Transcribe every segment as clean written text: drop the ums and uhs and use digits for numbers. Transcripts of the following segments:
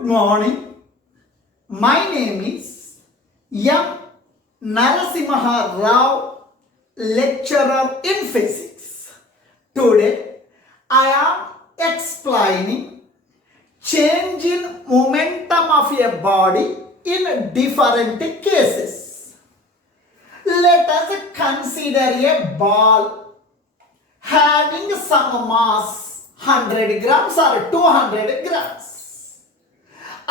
Good morning. My name is Narasimharao, lecturer in physics. Today I am explaining change in momentum of a body in different cases. Let us consider a ball having some mass 100 grams or 200 grams.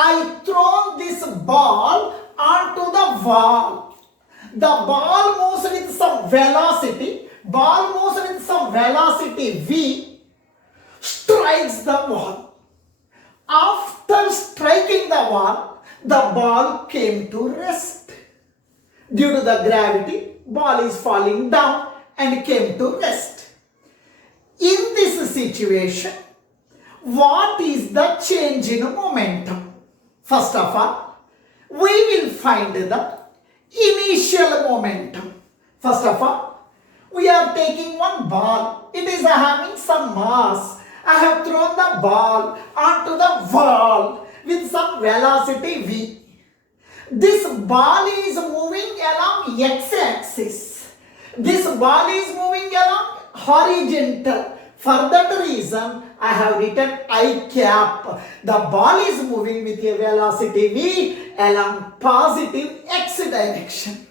I throw this ball onto the wall. The ball moves with some velocity. Ball moves with some velocity v, strikes the wall. After striking the wall, the ball came to rest. Due to the gravity, ball is falling down and came to rest. In this situation, what is the change in momentum? First of all, we will find the initial momentum. First of all, we are taking one ball. It is having some mass. I have thrown the ball onto the wall with some velocity v. This ball is moving along x-axis. This ball is moving along horizontal. For that reason, I have written I cap. The ball is moving with a velocity v along positive x direction.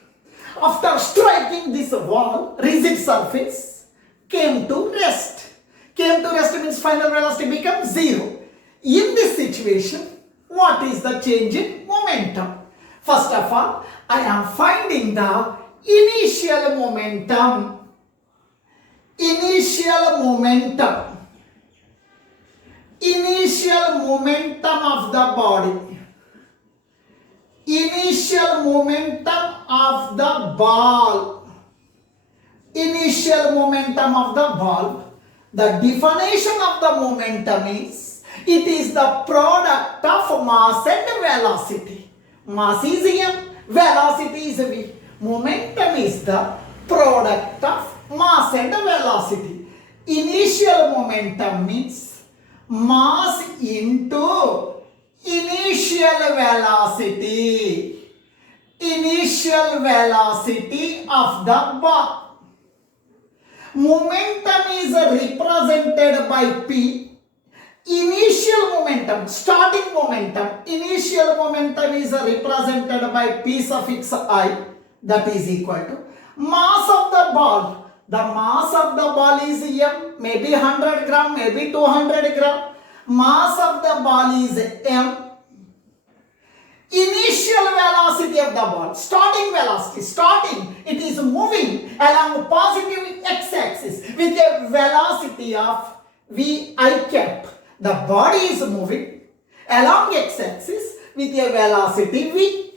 After striking this wall, rigid surface came to rest. Came to rest means final velocity becomes 0. In this situation, what is the change in momentum? First of all, I am finding the initial momentum. Initial momentum of the body. Initial momentum of the ball. Initial momentum of the ball. The definition of the momentum is, it is the product of mass and velocity. Mass is m, velocity is v. Momentum is the product of mass and velocity. Initial momentum means mass into initial velocity. Initial velocity of the ball. Momentum is represented by P. Initial momentum, starting momentum, initial momentum is represented by P suffix I, that is equal to mass of the ball. The mass of the ball is m, maybe 100 gram, maybe 200 gram. Mass of the ball is m. Initial velocity of the ball, starting velocity, it is moving along positive x-axis with a velocity of v I cap. The body is moving along x-axis with a velocity v.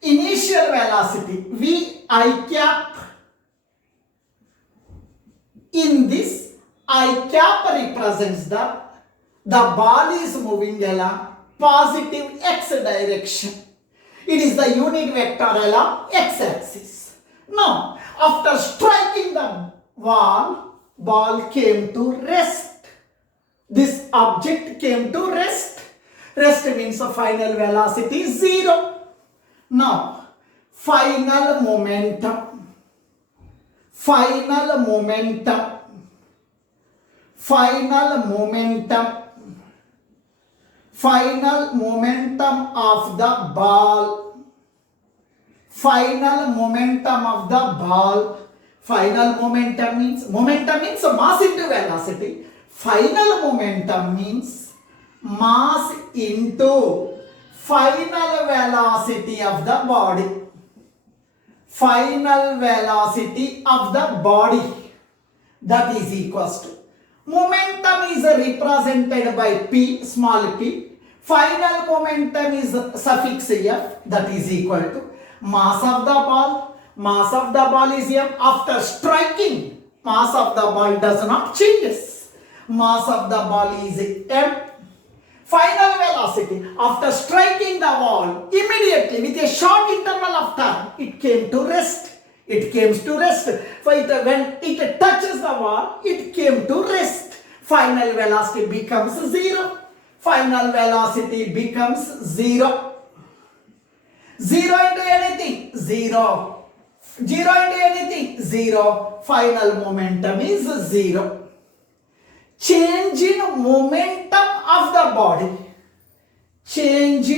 Initial velocity v I cap. In this, I cap represents the ball is moving along positive x direction. It is the unit vector along x-axis. Now, after striking the wall, ball came to rest. This object came to rest. Rest means the final velocity is 0. Now, final momentum. Final momentum of the ball. Final momentum of the ball. Final momentum means mass into velocity. Final momentum means mass into final velocity of the body. Final velocity of the body, that is equals to, momentum is represented by P, small p. Final momentum is suffix f, that is equal to mass of the ball. Mass of the ball is m. After striking, mass of the ball does not changes. Mass of the ball is m. Final velocity, after striking the wall, immediately with a short interval of time, it came to rest. It came to rest. When it touches the wall, it came to rest. Final velocity becomes 0. final velocity becomes 0. 0 into anything, 0. 0 into anything, 0. Final momentum is 0. Change in momentum of the body. Change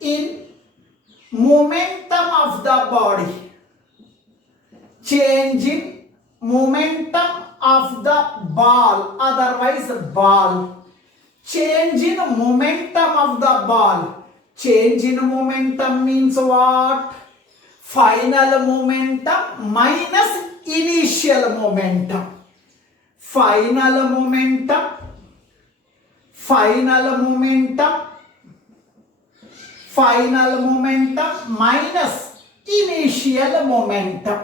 in momentum of the body. Change in momentum of the ball, otherwise ball. Change in momentum of the ball. Change in momentum means what? Final momentum minus initial momentum. Final momentum minus initial momentum.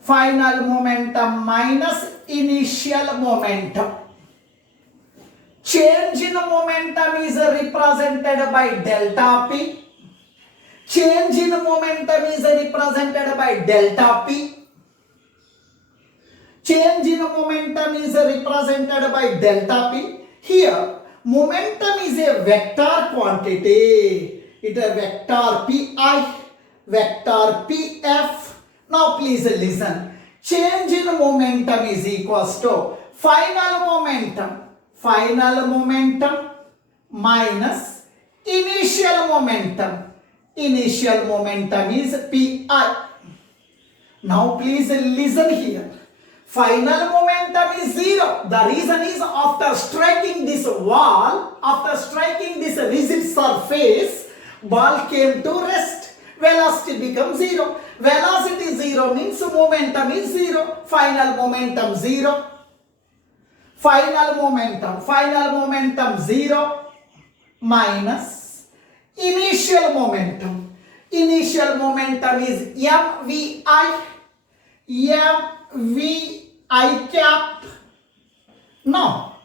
Final momentum minus initial momentum. Change in momentum is represented by delta P. Change in momentum is represented by delta P. Change in momentum is represented by delta P. Here, momentum is a vector quantity. It is a vector Pi, vector Pf. Now please listen. Change in momentum is equals to final momentum minus initial momentum. Initial momentum is Pi. Now please listen here. Final momentum is 0. The reason is after striking this wall, after striking this rigid surface, ball came to rest. Velocity becomes 0. Velocity 0 means momentum is 0. Final momentum 0. Final momentum 0 minus initial momentum. Initial momentum is mvi. mvi cap. Now,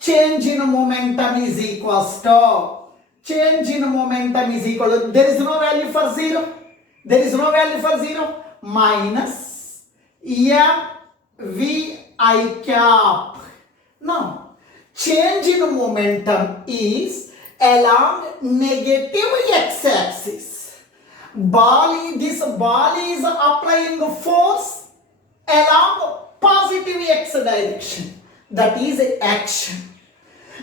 change in momentum is equals to, change in momentum is equal to, there is no value for 0. There is no value for 0. Minus mvi cap. Now, change in momentum is along negative x-axis. This ball is applying force along positive x direction. That is action.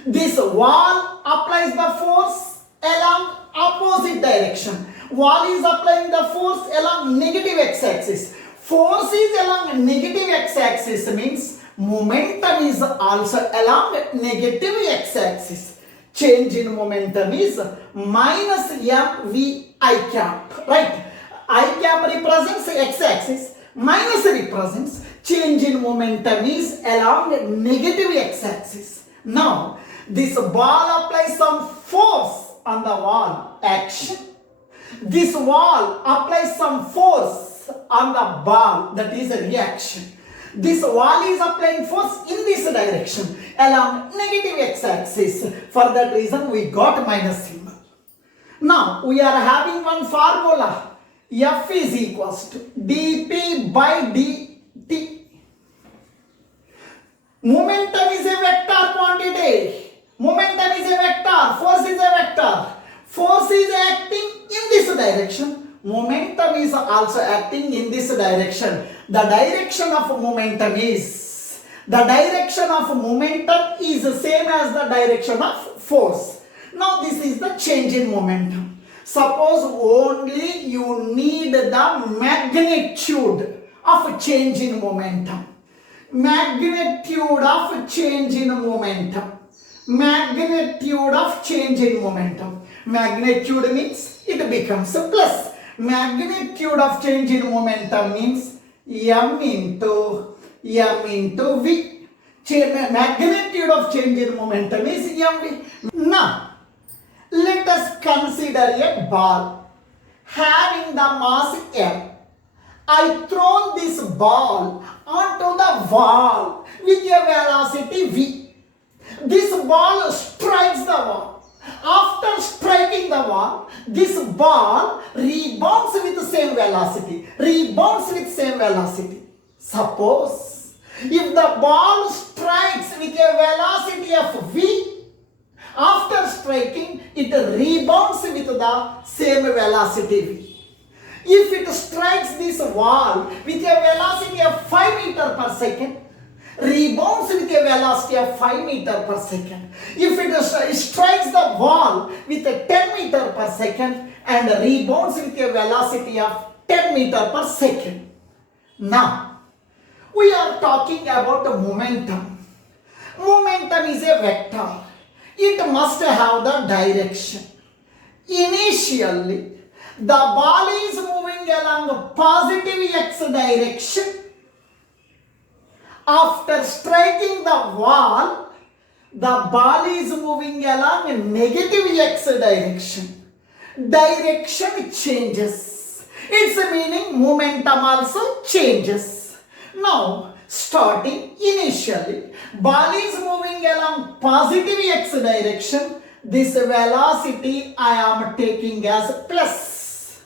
This wall applies the force along opposite direction. Wall is applying the force along negative x-axis. Force is along negative x-axis means momentum is also along negative x-axis. Change in momentum is minus mvi cap. Right? I cap represents x-axis. Minus represents change in momentum is along negative x-axis. Now, this ball applies some force on the wall, action. This wall applies some force on the ball, that is a reaction. This wall is applying force in this direction along negative x-axis. For that reason, we got minus symbol. Now, we are having one formula. F is equals to dp by dt. Momentum is a vector quantity. Momentum is a vector. Force is a vector. Force is acting in this direction. Momentum is also acting in this direction. The direction of momentum is the same as the direction of force. Now this is the change in momentum. Suppose only you need the magnitude of change in momentum. Magnitude of change in momentum. Magnitude of change in momentum. Magnitude means it becomes a plus. Magnitude of change in momentum means m into v. Magnitude of change in momentum is mv. Now, let us consider a ball having the mass m. I throw this ball onto the wall with a velocity v. This ball strikes the wall. After striking the wall, this ball rebounds with the same velocity. Suppose If the ball strikes with a velocity of v, after striking, it rebounds with the same velocity v. If it strikes this wall with a velocity of 5 meter per second, rebounds with a velocity of 5 meter per second. If it strikes the wall with a 10 meter per second and rebounds with a velocity of 10 meter per second. Now, we are talking about momentum. Momentum is a vector. It must have the direction. Initially, the ball is moving along positive x direction. After striking the wall, the ball is moving along negative x direction. Direction changes. Its meaning momentum also changes. Now, starting initially, ball is moving along positive x direction. This velocity I am taking as plus.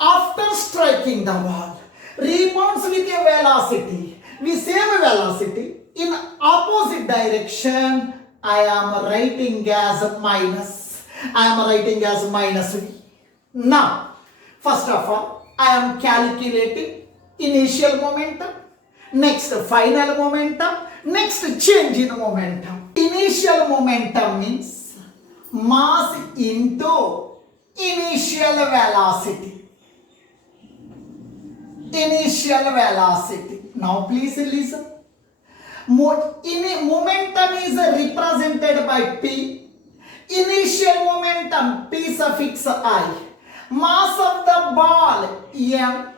After striking the wall, rebounds with a velocity, with same velocity in opposite direction, I am writing as minus. I am writing as minus v. Now, first of all, I am calculating initial momentum, next final momentum, next change in momentum. Initial momentum means mass into initial velocity. Initial velocity. Now please listen. Momentum is represented by P. Initial momentum P suffix I. Mass of the ball M.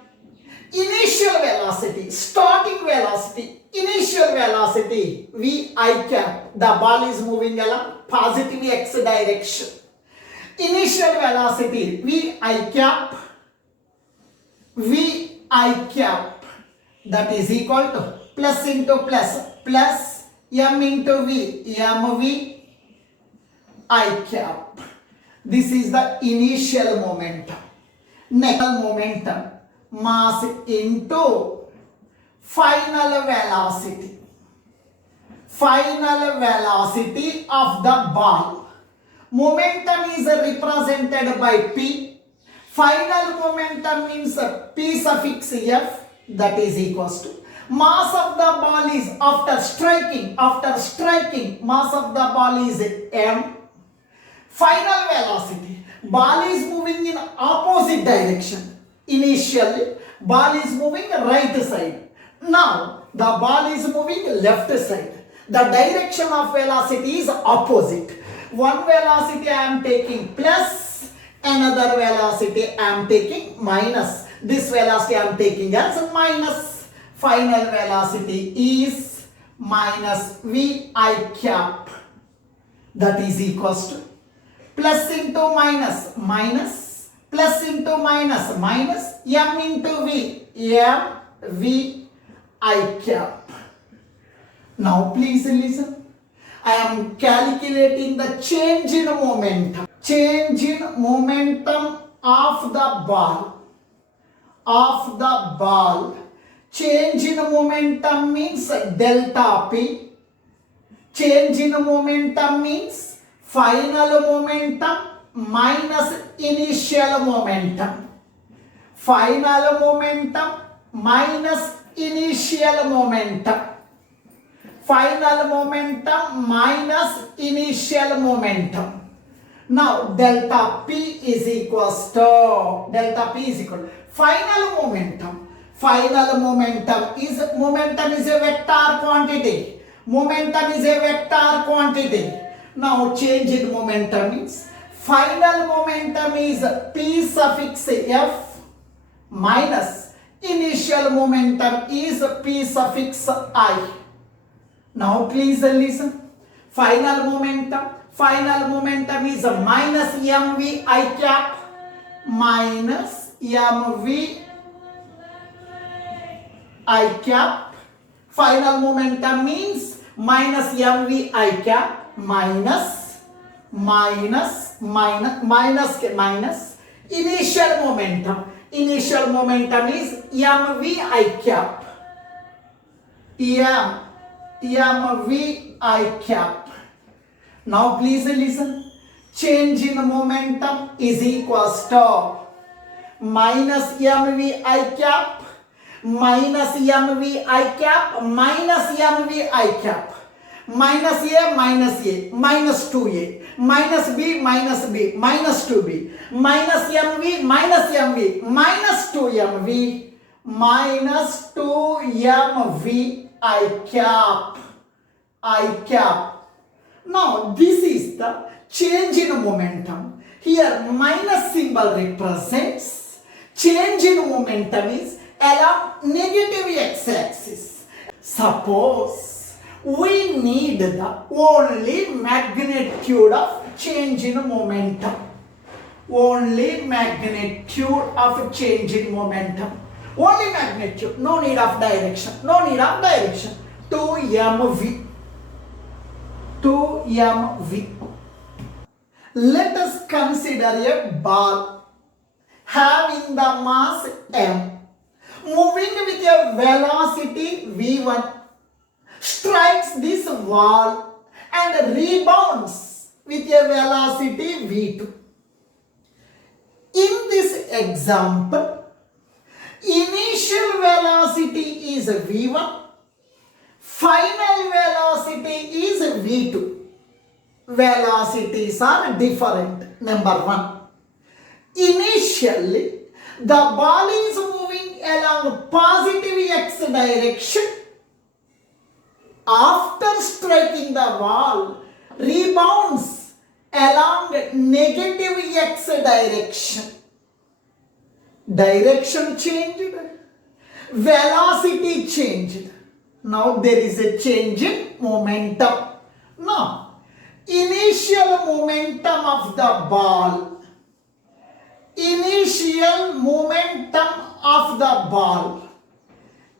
Initial velocity, starting velocity, initial velocity V I cap. The ball is moving along positive x direction. Initial velocity V I cap. V I cap. That is equal to plus into plus, plus m into v, mv I cap. This is the initial momentum. Next momentum, mass into final velocity. Final velocity of the ball. Momentum is represented by P. Final momentum means P suffix F, that is equals to mass of the ball is after striking, mass of the ball is m. Final velocity, ball is moving in opposite direction. Initially, ball is moving right side. Now, the ball is moving left side. The direction of velocity is opposite. One velocity I am taking plus, another velocity I am taking minus. This velocity I am taking as minus. Final velocity is minus v I cap. That is equals to plus into minus, minus, plus into minus, minus, m into v, m, v, I cap. Now please listen. I am calculating the change in momentum. Change in momentum of the ball. Of the ball. Change in momentum means delta p. Change in momentum means final momentum minus initial momentum. Final momentum minus initial momentum. Final momentum minus initial momentum. Now delta P is equals to final momentum. Final momentum is a vector quantity. Momentum is a vector quantity. Now change in momentum means final momentum is P suffix F minus initial momentum is P suffix I. Now please listen. Final momentum is minus mv I cap minus mv I cap. Final momentum means minus mv I cap minus initial momentum. Initial momentum is mv I cap. mv I cap. Now please listen. Change in momentum is equals to minus mv I cap minus mv I cap minus mv I cap. Minus a minus 2a minus b minus 2b minus mv minus 2mv minus 2mv I cap. Now this is the change in momentum. Here minus symbol represents change in momentum is along negative x-axis. Suppose we need the only magnitude of change in momentum. Only magnitude of change in momentum. Only magnitude. No need of direction. 2mv. Let us consider a ball having the mass m, moving with a velocity v1, strikes this wall and rebounds with a velocity v2. In this example, initial velocity is v1, final velocity is v2. Velocities are different. Number one, initially the ball is moving along positive x direction. After striking the wall, rebounds along negative x direction. Direction changed, velocity changed. Now there is a change in momentum. Now, initial momentum of the ball. Initial momentum of the ball.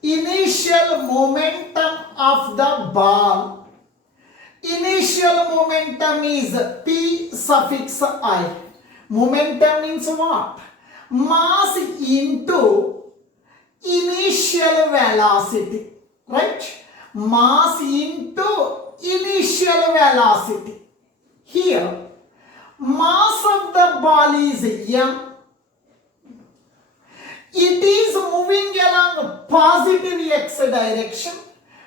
Initial momentum of the ball. Initial momentum is P suffix I. Momentum means what? Mass into initial velocity. Right? Mass into initial velocity. Here, mass of the ball is m. It is moving along positive x direction.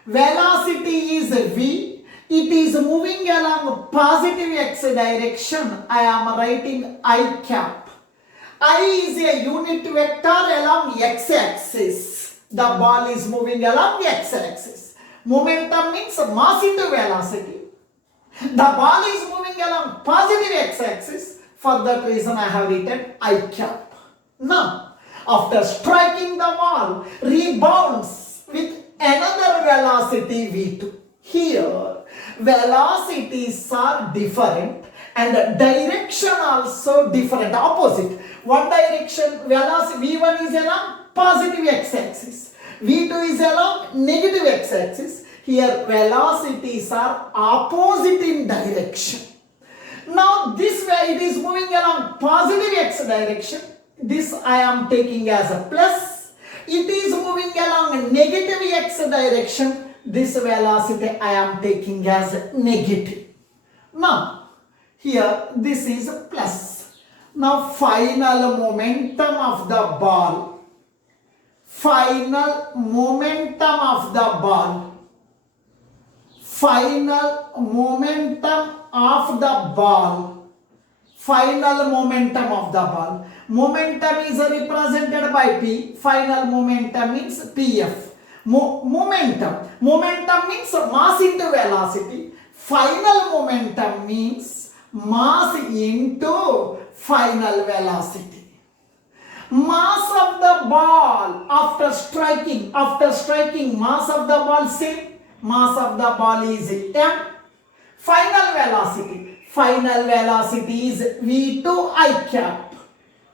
Velocity is v. It is moving along positive x direction. I am writing I cap. I is a unit vector along x-axis. The ball is moving along x-axis. Momentum means mass into velocity. The ball is moving along positive x-axis. For that reason I have written I cap. Now, after striking the wall, rebounds with another velocity v2. Here, velocities are different and direction also different, opposite. One direction, velocity v1 is along positive x-axis. v2 is along negative x-axis. Here, velocities are opposite in direction. Now, this way it is moving along positive x direction. This I am taking as a plus. It is moving along negative x direction. This velocity I am taking as negative. Now, here this is a plus. Now, final momentum of the ball. Final momentum of the ball. Final momentum of the ball. Final momentum of the ball. Momentum is represented by P. Final momentum means PF. Momentum. Momentum means mass into velocity. Final momentum means mass into final velocity. Mass of the ball after striking. Mass of the ball same. Mass of the ball is m. Final velocity. Final velocity is v2 I cap.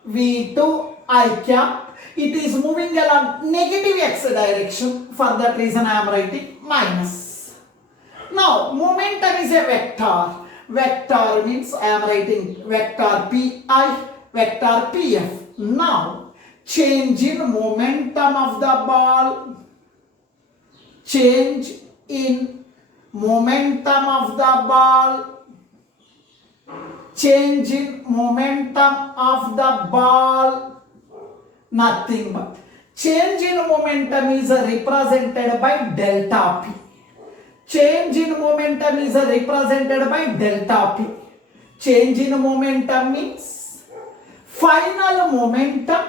v2 I cap. It is moving along negative x direction. For that reason I am writing minus. Now, momentum is a vector. Vector means I am writing vector pi, vector pf. Now, change in momentum of the ball. change in momentum of the ball, change in momentum of the ball, nothing but change in momentum is represented by delta P. Change in momentum is represented by delta P. Change in momentum means final momentum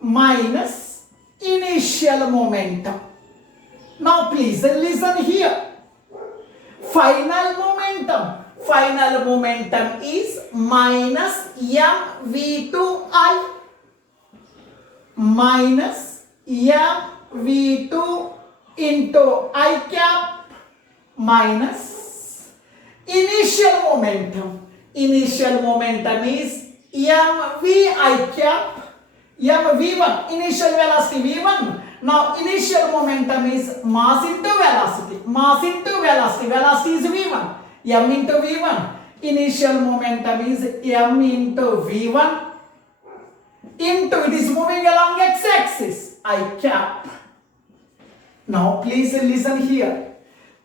minus initial momentum. Now please listen here. Final momentum is minus mv2I minus mv2 into I cap minus initial momentum. Initial momentum is mvi cap mv1, initial velocity v1. Now initial momentum is mass into velocity. Mass into velocity. Velocity is v1. M into v1. Initial momentum is m into v1 into, it is moving along x-axis, I cap. Now please listen here.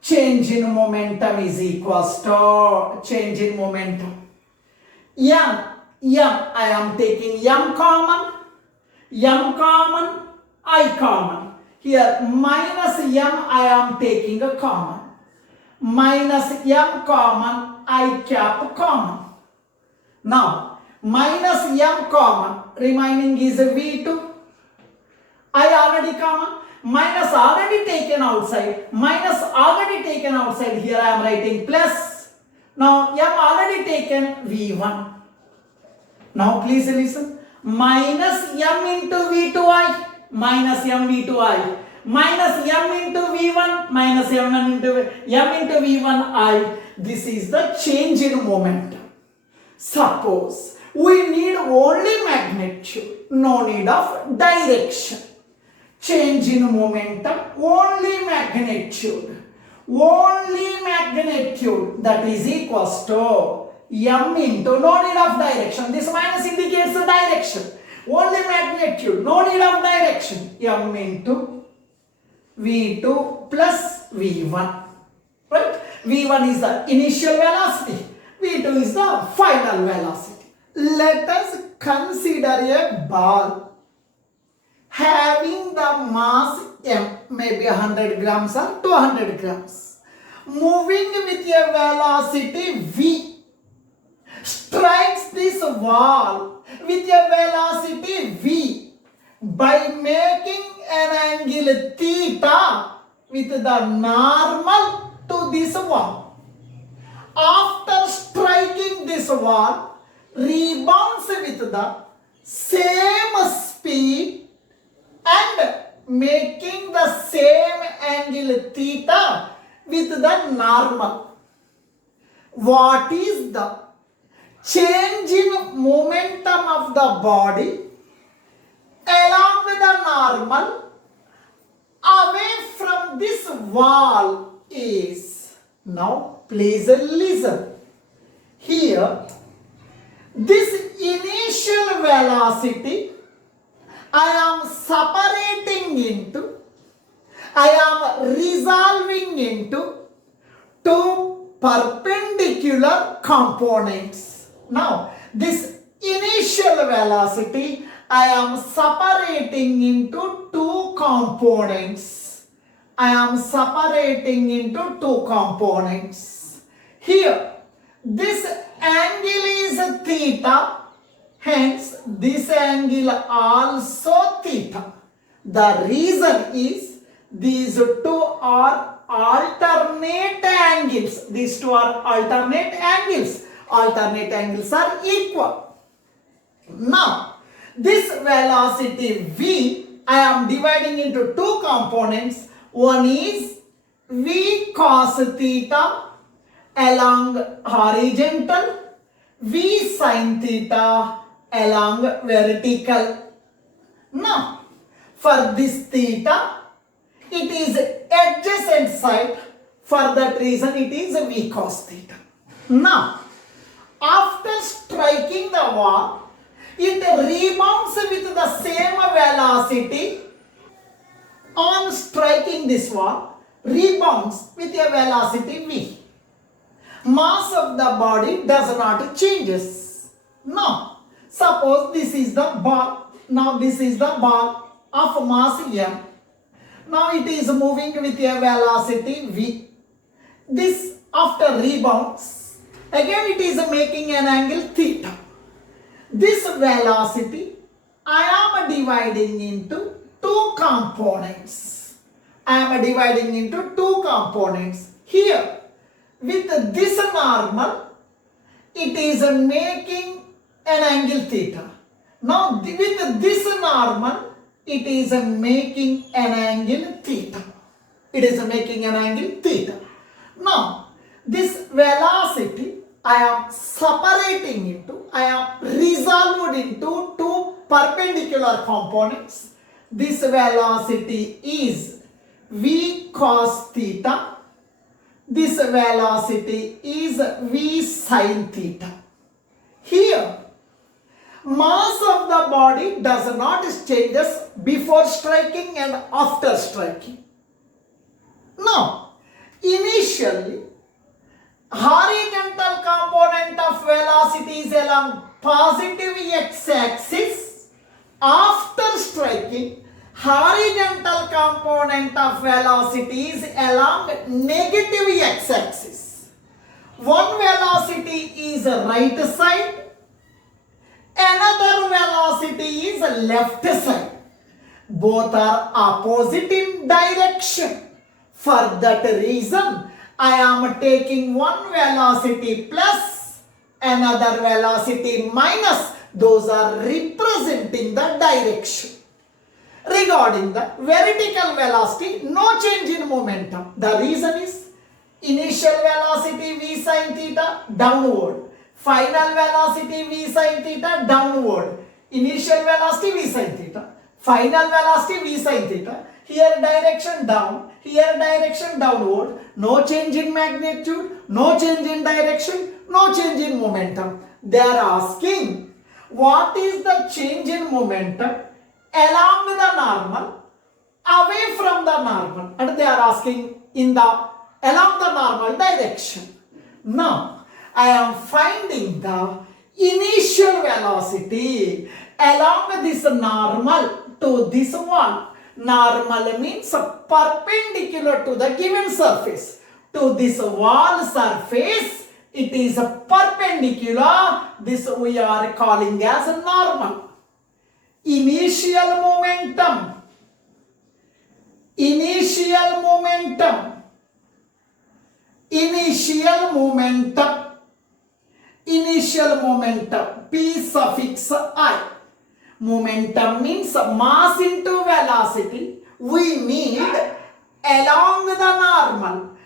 Change in momentum is equals to change in momentum. M, I am taking m common, I common. Here minus m I am taking a common. Minus m common, I cap common. Now minus m common, remaining is v2. I already common. Minus already taken outside. Minus already taken outside. Here I am writing plus. Now m already taken v1. Now please listen. Minus m into v2i. Minus m v2i. Minus m into v1. Minus m into v1i. This is the change in momentum. Suppose we need only magnitude. No need of direction. Change in momentum, only magnitude. Only magnitude, that is equals to m into, no need of direction. This minus indicates the direction. Only magnitude, no need of direction. M into v2 plus v1. Right? v1 is the initial velocity. v2 is the final velocity. Let us consider a ball having the mass m, maybe 100 grams or 200 grams, moving with a velocity v, strikes this wall with a velocity v by making an angle theta with the normal to this wall. After striking this wall, rebounds with the same speed and making the same angle theta with the normal. What is the change in momentum of the body along with the normal away from this wall is? Now please listen. Here, this initial velocity I am separating into, I am resolving into two perpendicular components. Now, this initial velocity I am separating into two components. I am separating into two components. Here, this angle is theta. Hence, this angle also theta. The reason is these two are alternate angles. These two are alternate angles. Alternate angles are equal. Now, this velocity v, I am dividing into two components. One is v cos theta along horizontal, v sin theta along vertical. Now, for this theta, it is adjacent side. For that reason, it is v cos theta. Now, after striking the wall, it rebounds with the same velocity. On striking this wall, rebounds with a velocity v. Mass of the body does not changes. Now, suppose this is the ball. Now this is the ball of mass m. Now it is moving with a velocity v. This after rebounds, again it is making an angle theta. This velocity I am dividing into two components. I am dividing into two components. Here, with this normal, it is making an angle theta. Now, with this normal, it is making an angle theta. It is making an angle theta. Now, this velocity, I am separating into, I am resolved into two perpendicular components. This velocity is v cos theta. This velocity is v sin theta. Here, mass of the body does not changes before striking and after striking. Now, initially, horizontal component of velocity is along positive x-axis. After striking, horizontal component of velocity is along negative x-axis. One velocity is right side, another velocity is left side. Both are opposite in direction. For that reason, I am taking one velocity plus, another velocity minus. Those are representing the direction. Regarding the vertical velocity, no change in momentum. The reason is initial velocity v sin theta downward, final velocity v sin theta downward, initial velocity v sin theta, final velocity v sin theta. Here direction down, here direction downward, no change in magnitude, no change in direction, no change in momentum. They are asking what is the change in momentum along the normal, away from the normal, and they are asking in the along the normal direction. Now, I am finding the initial velocity along this normal to this one. Normal means perpendicular to the given surface. To this wall surface, it is perpendicular. This we are calling as normal. Initial momentum. Initial momentum. Initial momentum. Initial momentum. P suffix I. Momentum means mass into velocity. We need along the normal.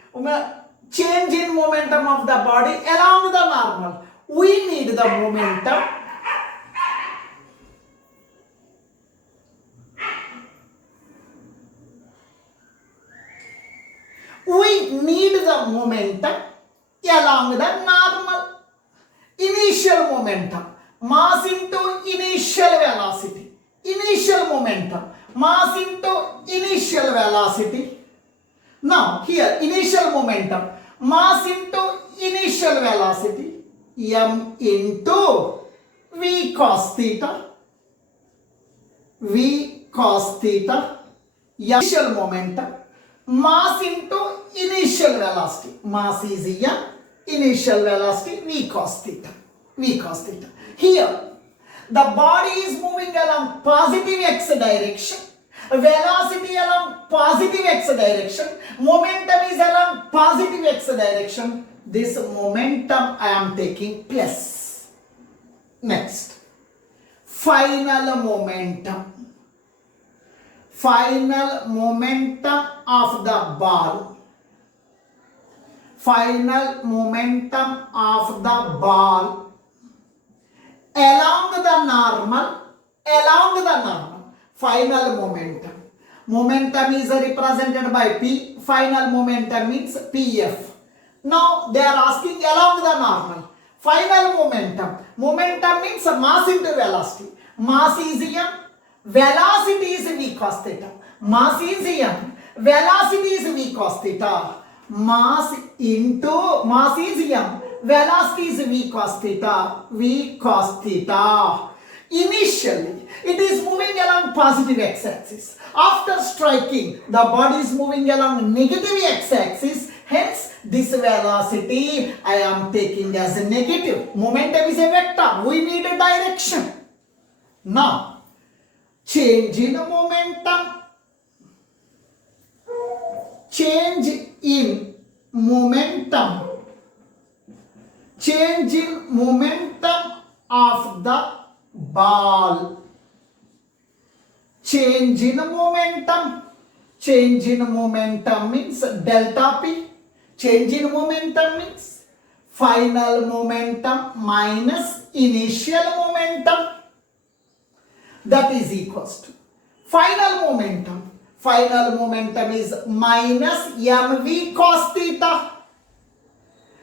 Change in momentum of the body along the normal. We need the momentum along the normal. Initial momentum, mass into initial velocity. Initial momentum, mass into initial velocity. Now here initial momentum, mass into initial velocity, m into v cos theta. V cos theta. Initial momentum, mass into initial velocity. Mass is m, initial velocity v cos theta. V cos theta. Here the body is moving along positive x direction. Velocity along positive x direction. Momentum is along positive x direction. This momentum I am taking plus. Next, final momentum. Final momentum of the ball. Final momentum of the ball along the normal. Along the normal. Final momentum. Momentum is represented by P. Final momentum means PF. Now they are asking along the normal. Final momentum. Momentum means mass into velocity. Mass is m. Velocity is v cos theta. Mass is m. Velocity is v cos theta. Mass is m. Velocity is v cos theta. V cos theta. Initially, it is moving along positive x-axis. After striking, the body is moving along negative x-axis. Hence, this velocity I am taking as a negative. Momentum is a vector. We need a direction. Now, change in momentum. Change in momentum. Change in momentum of the ball. Change in momentum. Change in momentum means delta P. Change in momentum means final momentum minus initial momentum. That is equals to final momentum. Final momentum is minus mv cos theta.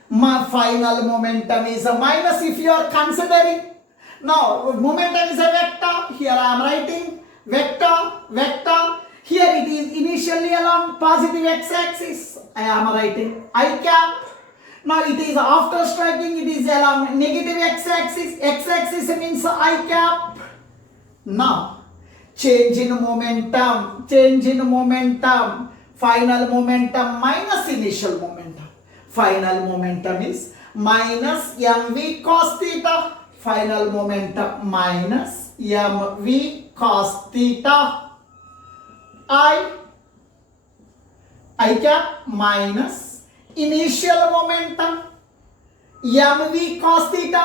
My final momentum is a minus if you are considering. Now, momentum is a vector. Here I am writing vector, vector. Here it is initially along positive x-axis. I am writing I cap. Now it is after striking, it is along negative x-axis. X-axis means I cap. Now, change in momentum. Change in momentum. Final momentum minus initial momentum. Final momentum is minus mv cos theta. Final momentum minus mv cos theta. I cap minus initial momentum mv cos theta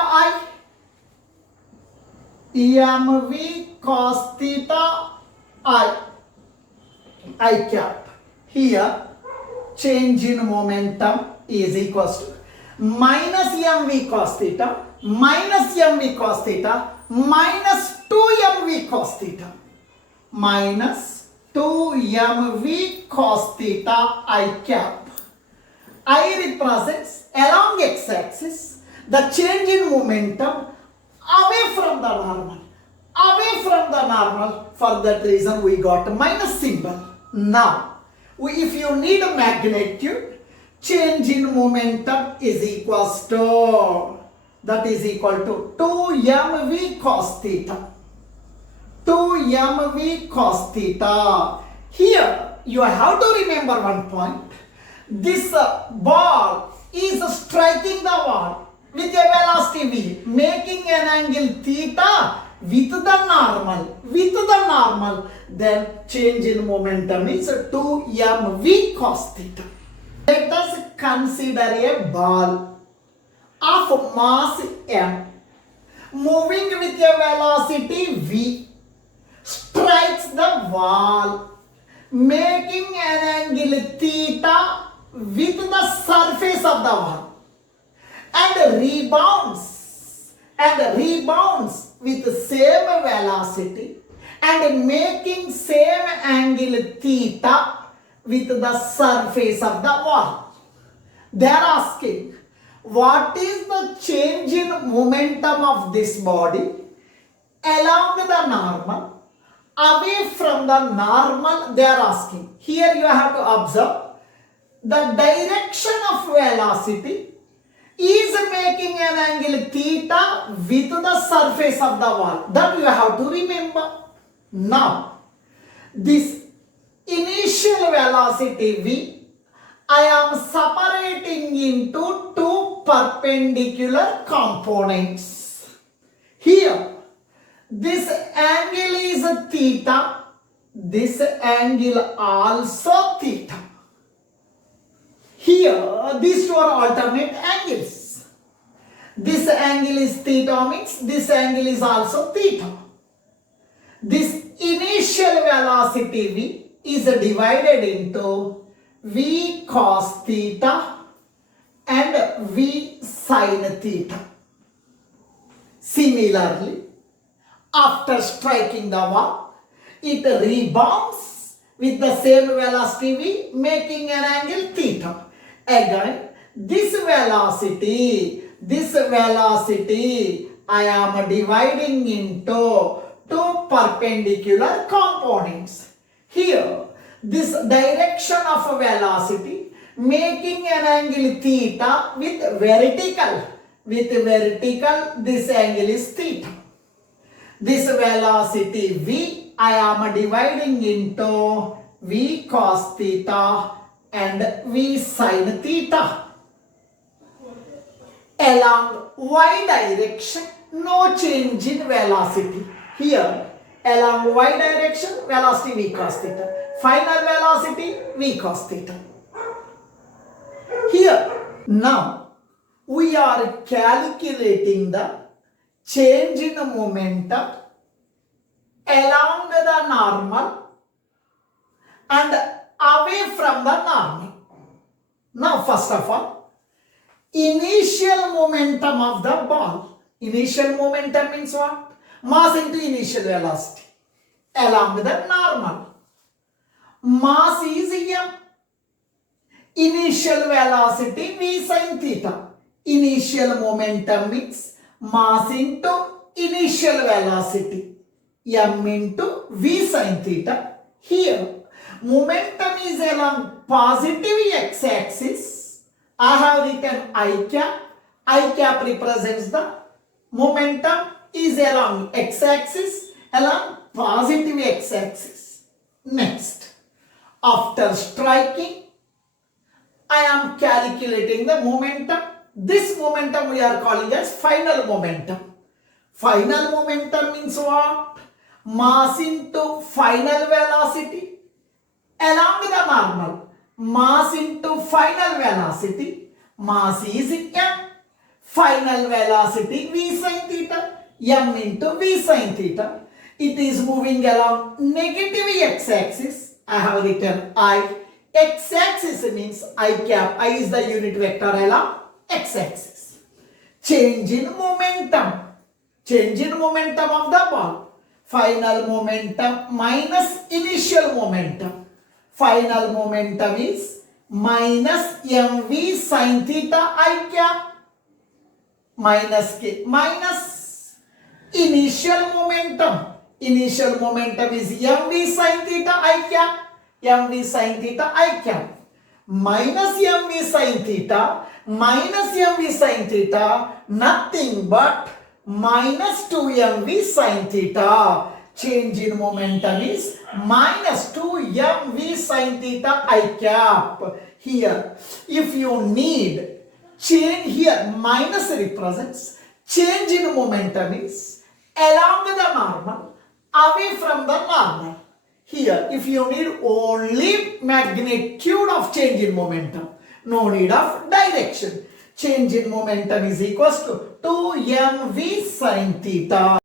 mv cos theta I cap. Here change in momentum is equals to minus mv cos theta minus mv cos theta minus 2mv cos theta minus 2mv cos theta I cap. I represents along x-axis the change in momentum away from the normal. Away from the normal. For that reason we got a minus symbol. Now, if you need a magnitude, change in momentum is equals to, that is equal to 2mv cos theta. 2mv cos theta. Here you have to remember one point. This ball is striking the wall with a velocity v, making an angle theta with the normal. With the normal, then change in momentum is 2mv cos theta. Let us consider a ball of mass m moving with a velocity v, strikes the wall, making an angle theta with the surface of the wall, and rebounds with the same velocity and making same angle theta with the surface of the wall. They are asking, what is the change in momentum of this body along the normal, away from the normal? They are asking. Here you have to observe the direction of velocity is making an angle theta with the surface of the wall. That you have to remember. Now, this initial velocity v, I am separating into two perpendicular components. Here, this angle is theta, this angle also theta. Here, these two are alternate angles. This angle is theta means this angle is also theta. This initial velocity v is divided into v cos theta and v sin theta. Similarly, after striking the wall, it rebounds with the same velocity v, making an angle theta. Again, this velocity I am dividing into two perpendicular components. Here, this direction of velocity making an angle theta with vertical. With vertical, this angle is theta. This velocity v, I am dividing into v cos theta and v sin theta. Along y direction, no change in velocity. Here, along y direction, velocity v cos theta. Final velocity v cos theta. Here, now, we are calculating the change in momentum along the normal and away from the normal. Now, first of all, initial momentum of the ball. Initial momentum means what? Mass into initial velocity along the normal. Mass is m. Initial velocity v sin theta. Initial momentum means mass into initial velocity m into v sin theta. Here, momentum is along positive x-axis. I have written I cap. I cap represents the momentum is along x-axis, along positive x-axis. Next, after striking, I am calculating the momentum. This momentum we are calling as final momentum. Final momentum means what? Mass into final velocity along the normal. Mass into final velocity. Mass is m. Final velocity v sin theta. M into v sin theta. It is moving along negative x-axis. I have written I. X-axis means I cap. I is the unit vector along x-axis. Change in momentum. Change in momentum of the ball. Final momentum minus initial momentum. Final momentum is minus mv sin theta I cap minus k minus initial momentum. Initial momentum is mv sin theta I cap. mv sin theta I cap minus mv sin theta minus mv sin theta, nothing but minus 2mv sin theta. Change in momentum is minus 2mv sin theta I cap. Here, if you need change, here minus represents change in momentum is along the normal, away from the normal. Here, if you need only magnitude of change in momentum, no need of direction. Change in momentum is equals to 2mv sin theta.